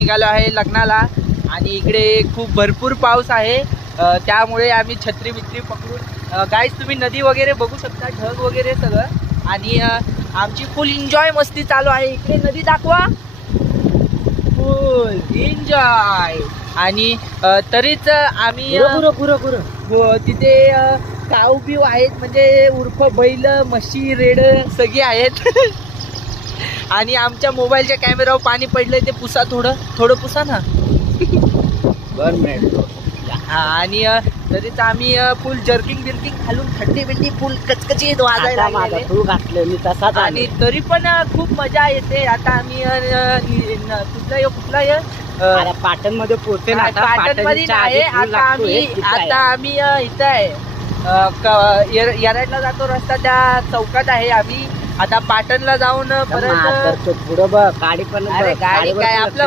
निघालो आहे लग्नाला आणि इकडे खूप भरपूर पाऊस आहे, त्यामुळे आम्ही छत्री बित्री पकडून गाईज तुम्ही नदी वगैरे बघू शकता, ढग वगैरे सगळं, आणि आमची फुल एन्जॉय मस्ती चालू आहे. इकडे नदी दाखवा, फुल एन्जॉय. आणि तरीच आम्ही तिथे काऊ बिव आहेत, म्हणजे उर्फ बैल म्हशी रेड सगळी आहेत. आणि आमच्या मोबाईलच्या कॅमेरावर पाणी पडलंय, ते पुसा, थोडं पुसा ना. आणि तरीच आम्ही फुल जर्किंग घालून थंडी बिंडी फुल कचकचीत वाजायला लागले. आणि तरी पण खूप मजा येते. आता आम्ही कुठला पाटण मध्ये पोहोचते, पाटण मध्ये नाही, आता आम्ही इथं आहे येरडला जातो रस्ता, त्या चौकात आहे. आम्ही आता पाटणला जाऊन परत पुढं गाडी पण गाडी काय आपलं